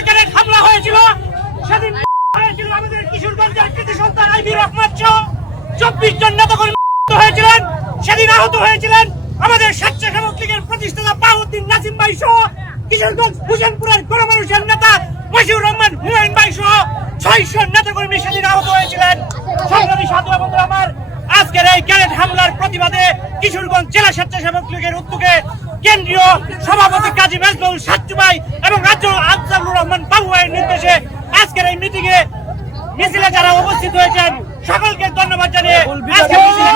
যে ক্যাডেট হামলা হয়েছিল সেদিন হয়েছিল আমাদের কিশোরগঞ্জের কৃতি সন্তান আইবি রহমান সহ 24 জন নেতাকর্মী হয়েছিলেন। সেদিন আহত হয়েছিলেন আমাদের স্বেচ্ছাসেবক লীগের প্রতিষ্ঠাতা বাহুদ্দিন নাজিম ভাই সহ কিশোরগঞ্জ হুসেনপুরের গণমানুষের নেতা মশিউর রহমান হুমায়ুন ভাই সহ 600 নেতাকর্মী সেদিন আহত হয়েছিলেন। সংগ্রামী সাথী বন্ধুরা আমার, আজকের এই ক্যাডেট হামলার প্রতিবাদে কিশোরগঞ্জ জেলা স্বেচ্ছাসেবক লীগের উদ্যোগে কেন্দ্রীয় সভাপতি কাজী মেজবাউল সাচ্চু ভাই এবং রাজ্য আফজালুর রহমান বাবু ভাইয়ের নির্দেশে আজকের এই মিছিলে যারা উপস্থিত হয়েছেন সকলকে ধন্যবাদ জানিয়ে আজকের মিছিলে